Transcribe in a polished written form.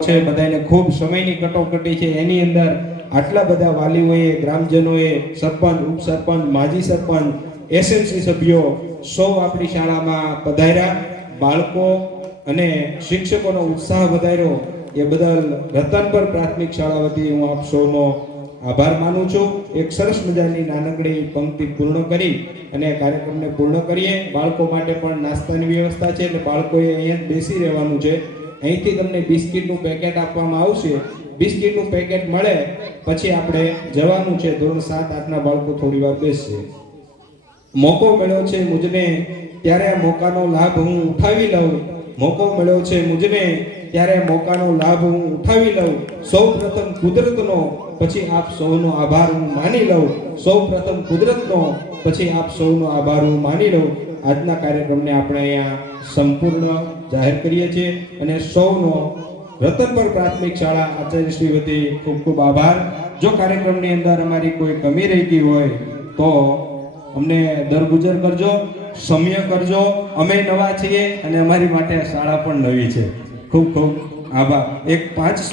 છે બધાને ખૂબ સમયની કટોકટી છે, એની અંદર આટલા બધા વાલીઓએ, ગ્રામજનોએ, સરપંચ, ઉપસરપંચ, માજી સરપંચ, એસએમસી સભ્યો સૌ આપણી શાળામાં પધાર્યા. બાળકો અને શિક્ષકોનો ઉત્સાહ વધાર્યો એ બદલ રતનપર પ્રાથમિક શાળા વતી હું આપ સૌનો આભાર માનું છું. એક સરસ મજાની નાનકડી પંક્તિ પૂર્ણ કરી અને કાર્યક્રમને પૂર્ણ કરીએ. બાળકો માટે પણ નાસ્તાની વ્યવસ્થા છે, એટલે બાળકોએ અહીંયા બેસી રહેવાનું છે. અહીંથી તમને બિસ્કિટનું પેકેટ આપવામાં આવશે. બિસ્કિટનું પેકેટ મળે પછી આપણે જવાનું છે. ધોરણ 7-8ના બાળકો થોડી વાર બેસશે. મોકો મળ્યો છે મુજને ત્યારે આ મોકાનો લાભ હું ઉઠાવી લઉં. મોકો મળ્યો છે મુજને ત્યારે મોકાનો લાભ હું ઉઠાવી લઉં. સૌપ્રથમ કુદરતનો, પછી આપ સૌનો આભાર હું માની લઉં. સૌપ્રથમ કુદરતનો, પછી આપ સૌનો આભાર હું માની લઉં. આજના કાર્યક્રમને આપણે અહીંયા સંપૂર્ણ જાહેર કરીએ છીએ અને સૌનો રતનપર પ્રાથમિક શાળા આચાર્યશ્રી વતી ખૂબ ખૂબ આભાર. જો કાર્યક્રમની અંદર અમારી કોઈ કમી રહી ગઈ હોય તો અમને દરગુજર કરજો, સમ્ય કરજો. અમે નવા છીએ અને અમારી માટે શાળા પણ નવી છે. ખૂબ ખૂબ આભાર. એક 500